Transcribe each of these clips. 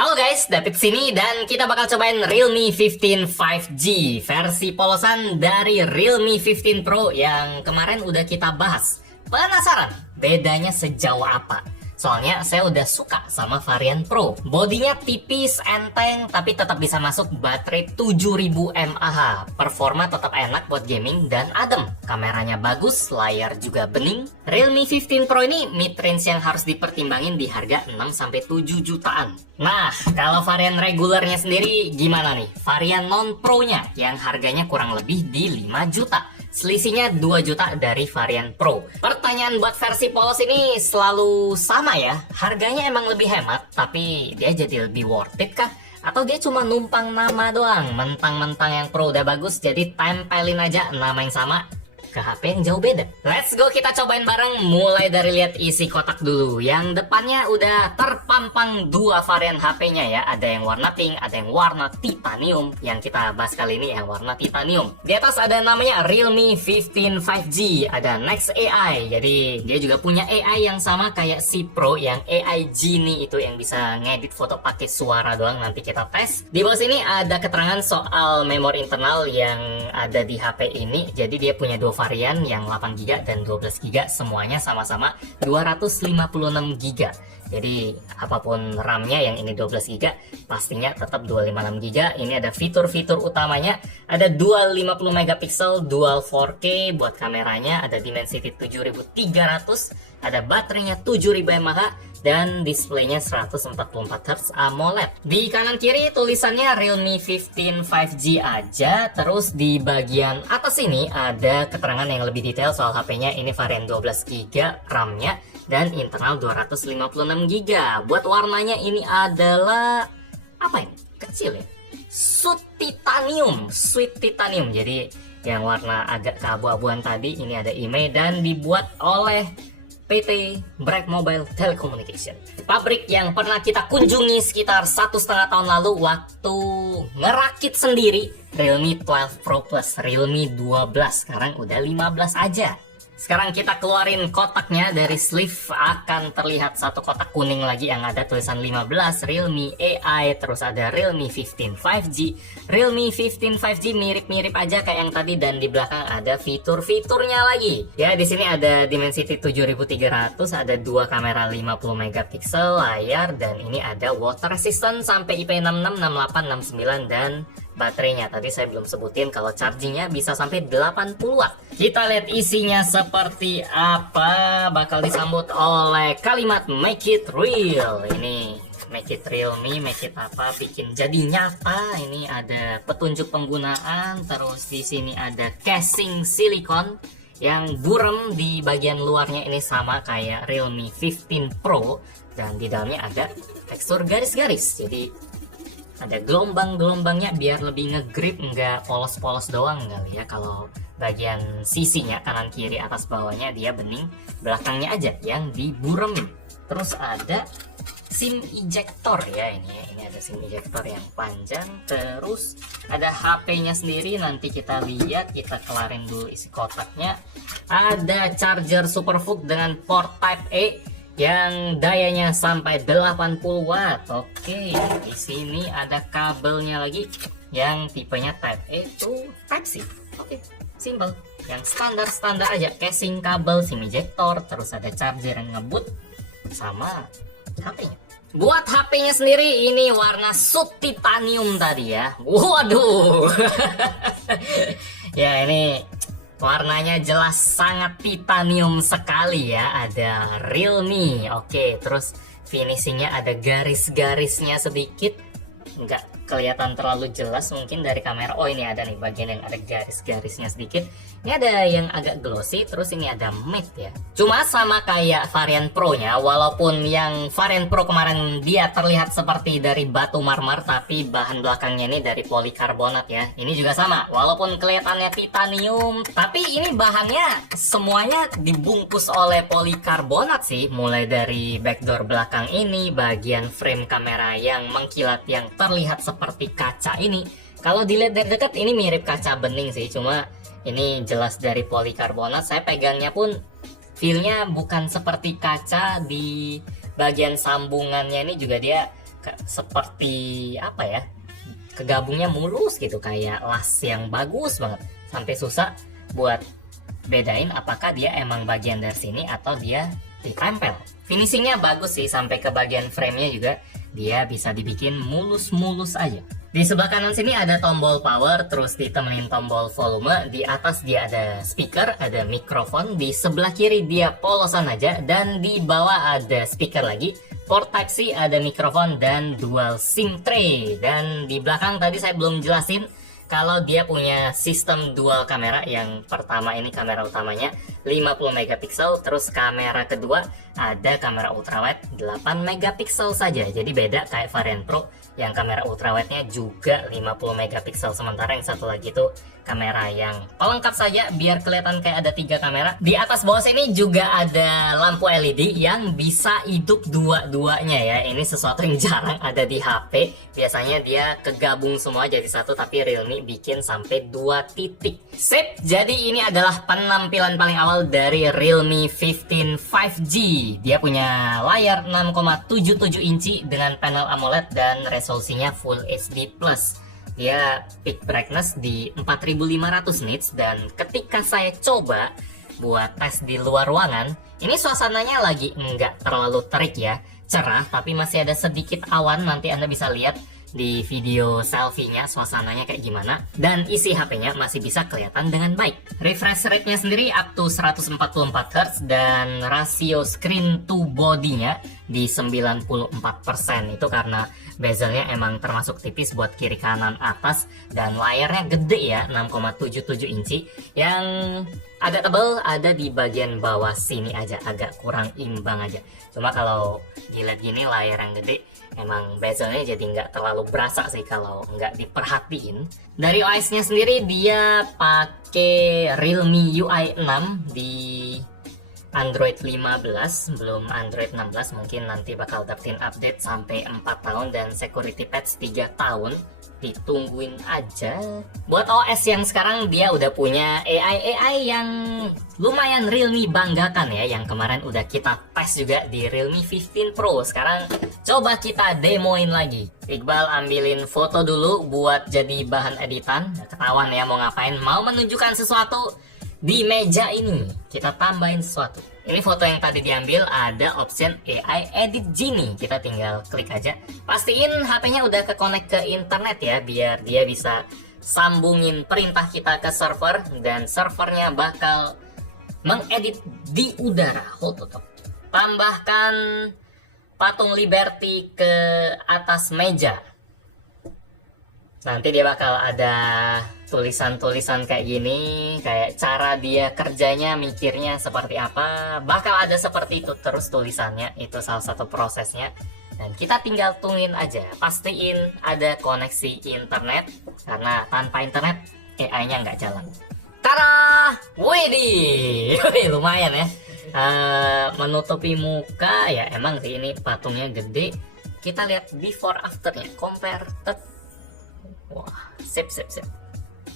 Halo guys, David sini dan kita bakal cobain Realme 15 5G versi polosan dari Realme 15 Pro yang kemarin udah kita bahas. Penasaran bedanya sejauh apa? Soalnya saya udah suka sama varian Pro. Bodinya tipis, enteng, tapi tetap bisa masuk baterai 7000 mAh. Performa tetap enak buat gaming dan adem. Kameranya bagus, layar juga bening. Realme 15 Pro ini mid-range yang harus dipertimbangin di harga 6-7 jutaan. Nah, kalau varian regulernya sendiri gimana nih? Varian non-Pro-nya yang harganya kurang lebih di 5 juta. Selisihnya 2 juta dari varian Pro. Pertanyaan buat versi polos ini selalu sama ya. Harganya emang lebih hemat, tapi dia jadi lebih worth it kah? Atau dia cuma numpang nama doang? Mentang-mentang yang Pro udah bagus, jadi tempelin aja nama yang sama ke HP yang jauh beda. Let's go, kita cobain bareng. Mulai dari lihat isi kotak dulu. Yang depannya udah terpampang dua varian HP-nya ya. Ada yang warna pink, ada yang warna titanium. Yang kita bahas kali ini yang warna titanium. Di atas ada namanya Realme 15 5G. Ada Next AI. Jadi dia juga punya AI yang sama kayak si Pro yang AI Genie itu yang bisa ngedit foto pakai suara doang. Nanti kita tes. Di bawah sini ada keterangan soal memori internal yang ada di HP ini. Jadi dia punya dua varian yang 8GB dan 12GB, semuanya sama-sama 256GB. Jadi apapun RAM-nya, yang ini 12GB pastinya tetap 256GB. Ini ada fitur-fitur utamanya, ada dual 50 megapiksel, dual 4K buat kameranya, ada Dimensity 7300, ada baterainya 7000 mAh dan displaynya 144Hz AMOLED. Di kanan kiri tulisannya Realme 15 5G aja. Terus di bagian atas ini ada keterangan yang lebih detail soal HP-nya. Ini varian 12GB RAM-nya dan internal 256GB. Buat warnanya ini adalah apa ini? Kecil ya. Sweet titanium. Jadi yang warna agak keabu-abuan tadi ini ada IMEI dan dibuat oleh PT Bragg Mobile Telecommunication. Pabrik yang pernah kita kunjungi sekitar 1,5 tahun lalu waktu ngerakit sendiri Realme 12 Pro Plus, Realme 12. Sekarang udah 15 aja. Sekarang kita keluarin kotaknya. Dari sleeve akan terlihat satu kotak kuning lagi yang ada tulisan 15 Realme AI. Terus ada Realme 15 5G. Realme 15 5G mirip-mirip aja kayak yang tadi, dan di belakang ada fitur-fiturnya lagi. Ya, di sini ada Dimensity 7300, ada dua kamera 50 megapiksel, layar, dan ini ada water resistant sampai IP66, 68, 69, dan baterainya tadi saya belum sebutin kalau chargingnya bisa sampai 80 watt. Kita lihat isinya seperti apa. Bakal disambut oleh kalimat make it real. Ini make it real me, make it apa, bikin jadi nyata. Ini ada petunjuk penggunaan. Terus di sini ada casing silikon yang burem. Di bagian luarnya ini sama kayak Realme 15 Pro, dan di dalamnya ada tekstur garis-garis. Jadi ada gelombang-gelombangnya biar lebih ngegrip, nggak polos-polos doang kali ya. Kalau bagian sisinya kanan kiri atas bawahnya dia bening, belakangnya aja yang diburemin. Terus ada SIM ejector ya, ini ada SIM ejector yang panjang. Terus ada HP-nya sendiri, nanti kita lihat. Kita kelarin dulu isi kotaknya. Ada charger Superfook dengan port Type A yang dayanya sampai 80 watt. Oke, di sini ada kabelnya lagi yang tipenya Type A to Type C. Oke, simple. Yang standar aja, casing, kabel, SIM ejector, terus ada charger yang ngebut sama HP-nya. Buat HP-nya sendiri ini warna Sud Titanium tadi ya. Waduh. Ya, ini warnanya jelas sangat titanium sekali ya. Ada Realme. Oke, terus finishingnya ada garis-garisnya sedikit. Nggak kelihatan terlalu jelas mungkin dari kamera. Oh, ini ada nih bagian yang ada garis-garisnya sedikit. Ini ada yang agak glossy, terus ini ada matte ya. Cuma sama kayak varian Pro-nya, walaupun yang varian Pro kemarin dia terlihat seperti dari batu marmer, tapi bahan belakangnya ini dari polikarbonat ya. Ini juga sama, walaupun kelihatannya titanium, tapi ini bahannya semuanya dibungkus oleh polikarbonat sih. Mulai dari backdoor belakang ini, bagian frame kamera yang mengkilat yang terlihat seperti kaca ini. Kalau dilihat dari dekat ini mirip kaca bening sih, cuma ini jelas dari polikarbonat. Saya pegangnya pun feelnya bukan seperti kaca. Di bagian sambungannya ini juga dia seperti apa ya, kegabungnya mulus gitu, kayak las yang bagus banget, sampai susah buat bedain apakah dia emang bagian dari sini atau dia ditempel. Finishingnya bagus sih, sampai ke bagian framenya juga dia bisa dibikin mulus-mulus aja. Di sebelah kanan sini ada tombol power, terus ditemenin tombol volume. Di atas dia ada speaker, ada mikrofon. Di sebelah kiri dia polosan aja, dan di bawah ada speaker lagi. Port Type-C, ada mikrofon, dan dual SIM tray. Dan di belakang tadi saya belum jelasin kalau dia punya sistem dual kamera. Yang pertama ini kamera utamanya 50 megapiksel, terus kamera kedua ada kamera ultrawide 8 megapiksel saja. Jadi beda kayak varian Pro yang kamera ultrawide-nya juga 50 megapiksel, sementara yang satu lagi tuh kamera yang pelengkap saja biar kelihatan kayak ada 3 kamera. Di atas bawah sini juga ada lampu LED yang bisa hidup dua-duanya ya. Ini sesuatu yang jarang ada di HP. Biasanya dia kegabung semua jadi satu, tapi Realme bikin sampai 2 titik. Sip, jadi ini adalah penampilan paling awal dari Realme 15 5G. Dia punya layar 6,77 inci dengan panel AMOLED dan resolusinya Full HD+. Dia peak brightness di 4500 nits, dan ketika saya coba buat tes di luar ruangan, ini suasananya lagi nggak terlalu terik ya, cerah, tapi masih ada sedikit awan. Nanti Anda bisa lihat di video selfie-nya suasananya kayak gimana, dan isi HP-nya masih bisa kelihatan dengan baik. Refresh rate-nya sendiri up to 144 Hz, dan rasio screen to body-nya di 94%. Itu karena bezelnya emang termasuk tipis buat kiri kanan atas, dan layarnya gede ya, 6,77 inci. Yang ada tebal ada di bagian bawah sini aja, agak kurang imbang aja. Cuma kalau dilihat gini layar yang gede, emang bezelnya jadi nggak terlalu berasa sih kalau nggak diperhatiin. Dari OS-nya sendiri dia pakai Realme UI 6 di Android 15, belum Android 16. Mungkin nanti bakal dapetin update sampai 4 tahun dan security patch 3 tahun. Ditungguin aja. Buat OS yang sekarang, dia udah punya AI yang lumayan Realme banggakan ya, yang kemarin udah kita tes juga di Realme 15 Pro. Sekarang coba kita demoin lagi. Iqbal ambilin foto dulu buat jadi bahan editan. Ketahuan ya mau ngapain, mau menunjukkan sesuatu di meja ini. Kita tambahin sesuatu. Ini foto yang tadi diambil, ada option AI Edit Genie. Kita tinggal klik aja. Pastiin HP-nya udah ke-connect ke internet ya, biar dia bisa sambungin perintah kita ke server, dan servernya bakal mengedit di udara. Hold on. Tambahkan patung Liberty ke atas meja. Nanti dia bakal ada tulisan-tulisan kayak gini, kayak cara dia kerjanya, mikirnya seperti apa. Bakal ada seperti itu terus tulisannya, itu salah satu prosesnya. Dan kita tinggal tungguin aja, pastiin ada koneksi internet, karena tanpa internet AI-nya nggak jalan. Tara! Widih! Lumayan ya. Menutupi muka ya, emang sih ini patungnya gede. Kita lihat before afternya, compare. Wah, sip.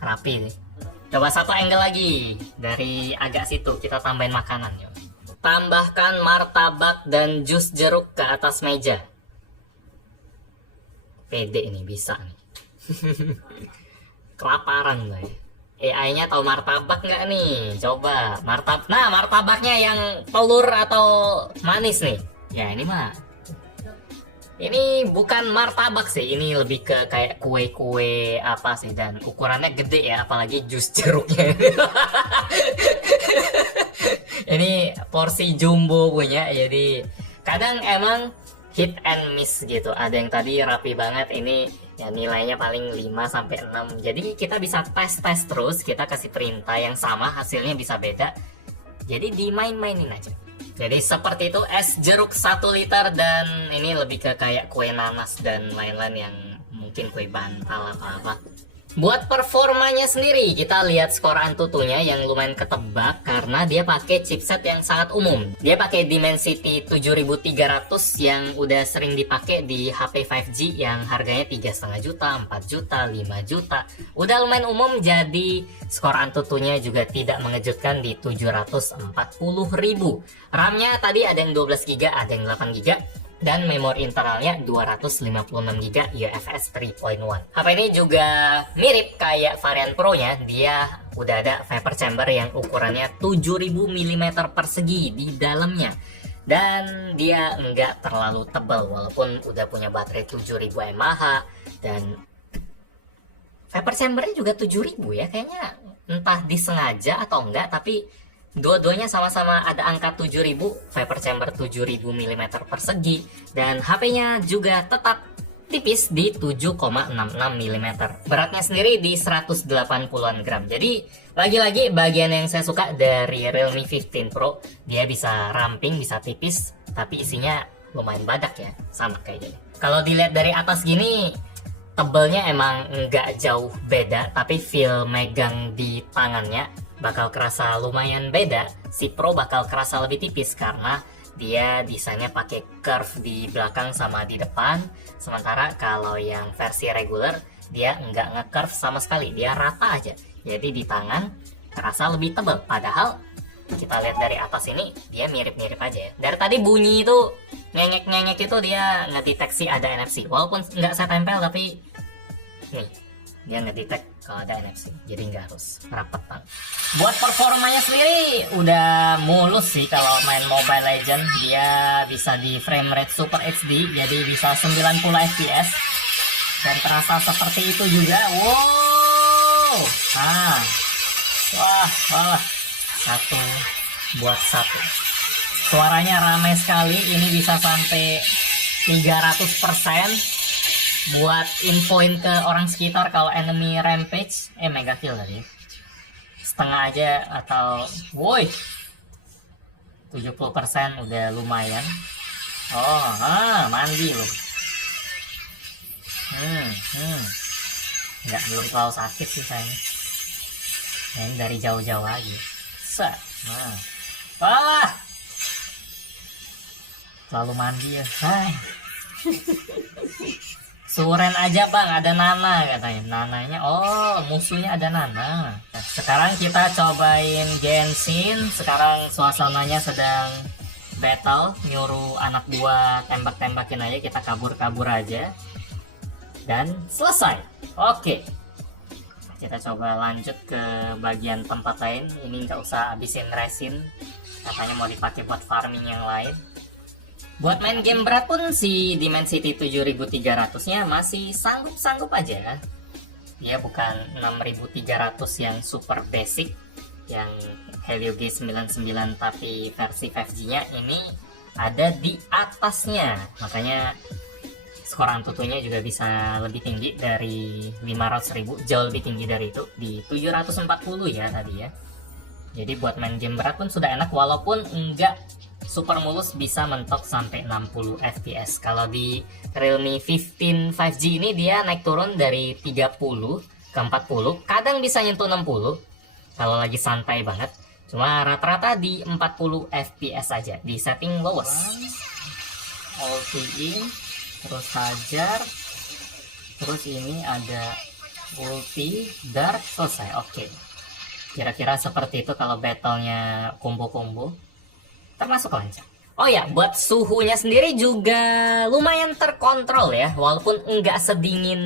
Rapi nih. Coba satu angle lagi. Dari agak situ kita tambahin makanan yuk. Tambahkan martabak dan jus jeruk ke atas meja. Pede ini bisa nih. Kelaparan gue. AI-nya tahu martabak nggak nih? Coba martabaknya yang telur atau manis nih. Ya ini mah. Ini bukan martabak sih, ini lebih ke kayak kue-kue apa sih, dan ukurannya gede ya, apalagi jus jeruknya. Ini porsi jumbo punya, jadi kadang emang hit and miss gitu. Ada yang tadi rapi banget, ini ya nilainya paling 5-6. Jadi kita bisa tes terus, kita kasih perintah yang sama, hasilnya bisa beda. Jadi dimain-mainin aja. Jadi seperti itu, es jeruk 1 liter, dan ini lebih ke kayak kue nanas dan lain-lain yang mungkin kue bantal apa-apa. Buat performanya sendiri, kita lihat skor Antutunya yang lumayan ketebak karena dia pakai chipset yang sangat umum. Dia pakai Dimensity 7300 yang udah sering dipakai di HP 5G yang harganya 3,5 juta, 4 juta, 5 juta. Udah lumayan umum, jadi skor Antutunya juga tidak mengejutkan di 740.000. RAM-nya tadi ada yang 12 GB, ada yang 8 GB. dan memori internalnya 256GB UFS 3.1. HP ini juga mirip kayak varian Pro-nya, dia udah ada vapor chamber yang ukurannya 7000 mm persegi di dalamnya. Dan dia nggak terlalu tebal walaupun udah punya baterai 7000 mAh, dan vapor chambernya juga 7000 ya, kayaknya entah disengaja atau enggak, tapi dua-duanya sama-sama ada angka 7000, vapor chamber 7000 mm persegi, dan HP-nya juga tetap tipis di 7,66 mm. Beratnya sendiri di 180-an gram. Jadi lagi-lagi bagian yang saya suka dari Realme 15 Pro, dia bisa ramping, bisa tipis, tapi isinya lumayan badak ya, sama kayak gini. Kalau dilihat dari atas gini, tebelnya emang nggak jauh beda, tapi feel megang di tangannya bakal kerasa lumayan beda. Si Pro bakal kerasa lebih tipis karena dia desainnya pakai curve di belakang sama di depan. Sementara kalau yang versi regular dia nggak nge-curve sama sekali, dia rata aja. Jadi di tangan kerasa lebih tebal. Padahal kita lihat dari atas ini dia mirip-mirip aja ya. Dari tadi bunyi itu ngengek-ngengek itu dia ngedeteksi ada NFC. Walaupun nggak saya tempel, tapi nih dia ngedetect kalau ada NFC, jadi nggak harus rapetan. Buat performanya sendiri udah mulus sih. Kalau main Mobile Legend dia bisa di frame rate Super HD, jadi bisa 90 fps dan terasa seperti itu juga. Wow, wah, satu buat satu. Suaranya ramai sekali, ini bisa sampai 300%. Buat infoin ke orang sekitar kalau enemy rampage, mega kill tadi setengah aja, atau woi 70% udah lumayan. Mandi loh. Nggak, belum terlalu sakit sih sayang. Ini dari jauh-jauh aja. Selalu mandi ya. Suren aja bang, ada Nana katanya. Nananya, musuhnya ada Nana. Nah, sekarang kita cobain Genshin. Sekarang suasananya sedang battle, nyuruh anak buah tembak-tembakin aja, kita kabur-kabur aja. Dan selesai. Oke. Kita coba lanjut ke bagian tempat lain. Ini nggak usah habisin resin. Katanya mau dipakai buat farming yang lain. Buat main game berat pun si Dimensity 7300-nya masih sanggup-sanggup aja. Dia bukan 6300 yang super basic, yang Helio G99, tapi versi 5G-nya ini ada di atasnya. Makanya skor Antutunya juga bisa lebih tinggi dari 500.000, jauh lebih tinggi dari itu, di 740 ya tadi ya. Jadi buat main game berat pun sudah enak, walaupun enggak super mulus, bisa mentok sampai 60 fps. Kalau di Realme 15 5G ini dia naik turun dari 30 ke 40, kadang bisa nyentuh 60 kalau lagi santai banget. Cuma rata-rata di 40 fps aja di setting lowest. Ulti in, terus hajar, terus ini ada ulti, dark, selesai. Oke. Kira-kira seperti itu kalau battlenya combo-combo, termasuk lancar. Oh ya, buat suhunya sendiri juga lumayan terkontrol ya, walaupun nggak sedingin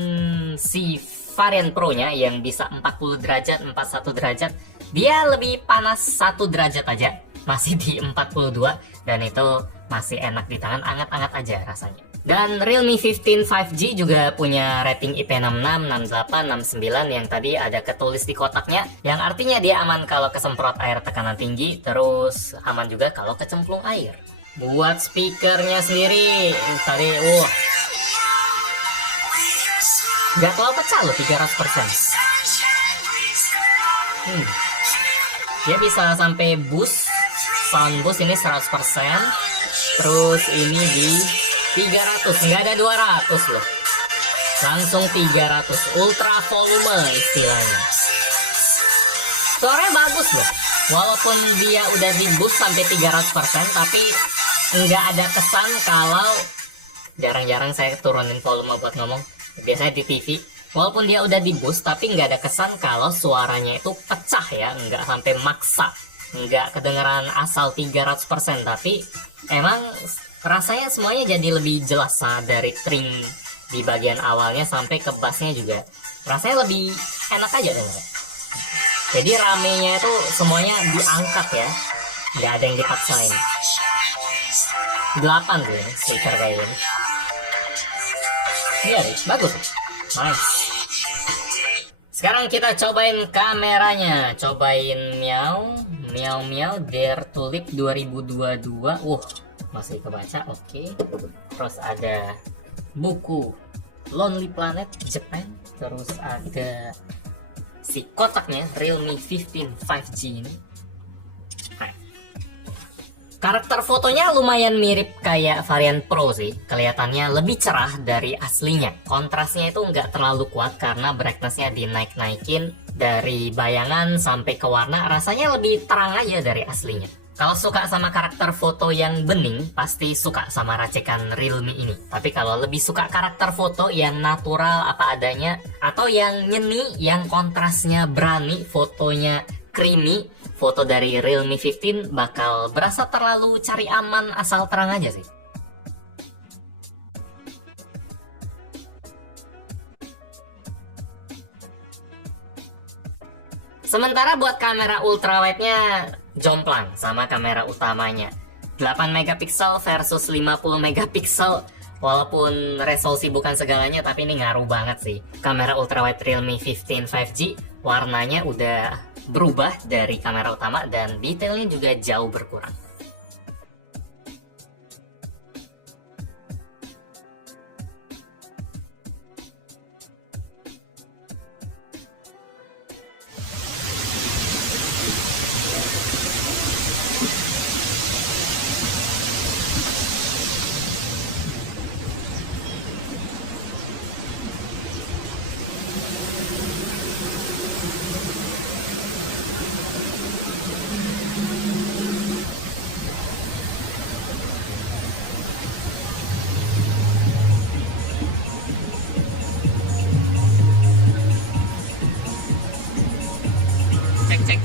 si varian Pro-nya yang bisa 40 derajat, 41 derajat. Dia lebih panas 1 derajat aja, masih di 42, dan itu masih enak di tangan, anget-anget aja rasanya. Dan Realme 15 5G juga punya rating IP66, 68, 69 yang tadi ada ketulis di kotaknya, yang artinya dia aman kalau kesemprot air tekanan tinggi, terus aman juga kalau kecemplung air. Buat speakernya sendiri tadi nggak terlalu pecah loh, 300%. Dia bisa sampai boost, sound boost ini 100%, terus ini di 300, nggak ada 200 loh, langsung 300, ultra volume istilahnya. Suaranya bagus loh, walaupun dia udah di boost sampai 300%, tapi nggak ada kesan kalau, jarang-jarang saya turunin volume buat ngomong, biasanya di TV, walaupun dia udah di boost, tapi nggak ada kesan kalau suaranya itu pecah ya, nggak sampai maksa, nggak kedengeran asal 300%, tapi emang rasanya semuanya jadi lebih jelas dari trim di bagian awalnya sampai ke bassnya juga rasanya lebih enak aja dengar. Jadi ramenya itu semuanya diangkat ya, nggak ada yang dipaksain. 8 tuh ya, speaker kayak gini. Iya nih, bagus, nice. Sekarang kita cobain kameranya, cobain Meow Dare to Live 2022. Masih kebaca, oke. Terus ada buku Lonely Planet Japan, terus ada si kotaknya Realme 15 5G ini. Karakter fotonya lumayan mirip kayak varian Pro sih, kelihatannya lebih cerah dari aslinya. Kontrasnya itu nggak terlalu kuat karena brightnessnya dinaik-naikin dari bayangan sampai ke warna, rasanya lebih terang aja dari aslinya. Kalau suka sama karakter foto yang bening, pasti suka sama racikan Realme ini. Tapi kalau lebih suka karakter foto yang natural apa adanya, atau yang nyeni, yang kontrasnya berani, fotonya creamy, foto dari Realme 15 bakal berasa terlalu cari aman asal terang aja sih. Sementara buat kamera ultrawide-nya jomplang sama kamera utamanya. 8 megapiksel versus 50 megapiksel. Walaupun resolusi bukan segalanya, tapi ini ngaruh banget sih. Kamera ultrawide Realme 15 5G warnanya udah berubah dari kamera utama dan detailnya juga jauh berkurang.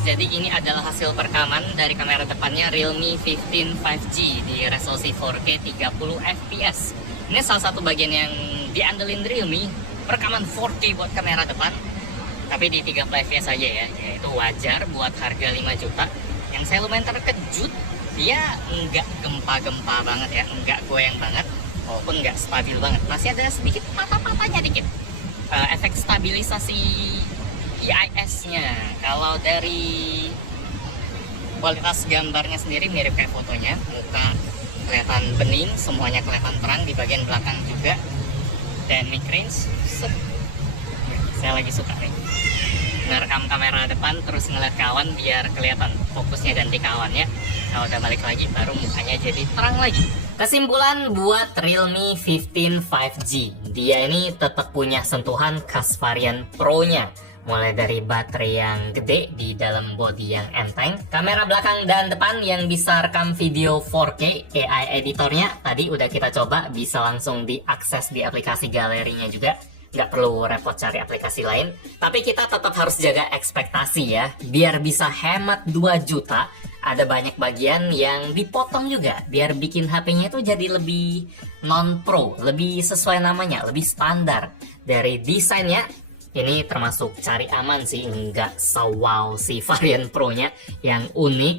Jadi ini adalah hasil perekaman dari kamera depannya Realme 15 5G di resolusi 4K 30 fps. Ini salah satu bagian yang diandelin Realme, perekaman 4K buat kamera depan, tapi di 30 fps aja ya, yaitu wajar buat harga 5 juta. Yang saya lumayan terkejut, dia nggak gempa-gempa banget ya, nggak goyang banget, walaupun nggak stabil banget, masih ada sedikit patah-patahnya dikit. Efek stabilisasi IIS-nya, kalau dari kualitas gambarnya sendiri mirip kayak fotonya, muka kelihatan bening, semuanya kelihatan terang, di bagian belakang juga. Dan mic range, saya lagi suka nih, ngerekam kamera depan terus ngeliat kawan biar kelihatan fokusnya ganti kawannya. Kalau udah balik lagi baru mukanya jadi terang lagi. Kesimpulan buat Realme 15 5G, dia ini tetap punya sentuhan khas varian Pro-nya. Mulai dari baterai yang gede di dalam bodi yang enteng, kamera belakang dan depan yang bisa rekam video 4K, AI editornya tadi udah kita coba, bisa langsung diakses di aplikasi galerinya juga, nggak perlu repot cari aplikasi lain. Tapi kita tetap harus jaga ekspektasi ya, biar bisa hemat 2 juta, ada banyak bagian yang dipotong juga, biar bikin HP-nya itu jadi lebih non-pro, lebih sesuai namanya, lebih standar. Dari desainnya, ini termasuk cari aman sih, nggak wow si varian Pro-nya yang unik.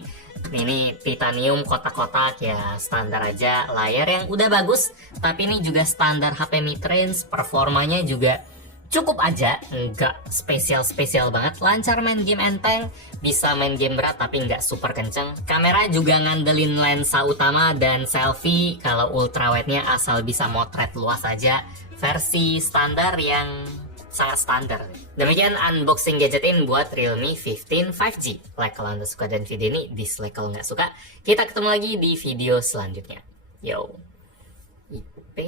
Ini titanium kotak-kotak ya, standar aja. Layar yang udah bagus, tapi ini juga standar HP mid-range. Performanya juga cukup aja, nggak spesial-spesial banget. Lancar main game enteng, bisa main game berat tapi nggak super kenceng. Kamera juga ngandelin lensa utama dan selfie. Kalau ultrawide-nya asal bisa motret luas aja. Versi standar yang sangat standar. Demikian unboxing gadgetin buat Realme 15 5G. Like kalau Anda suka dan video ini, dislike kalau nggak suka. Kita ketemu lagi di video selanjutnya. Yo, IP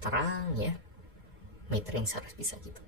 terang ya, mid range harus bisa gitu.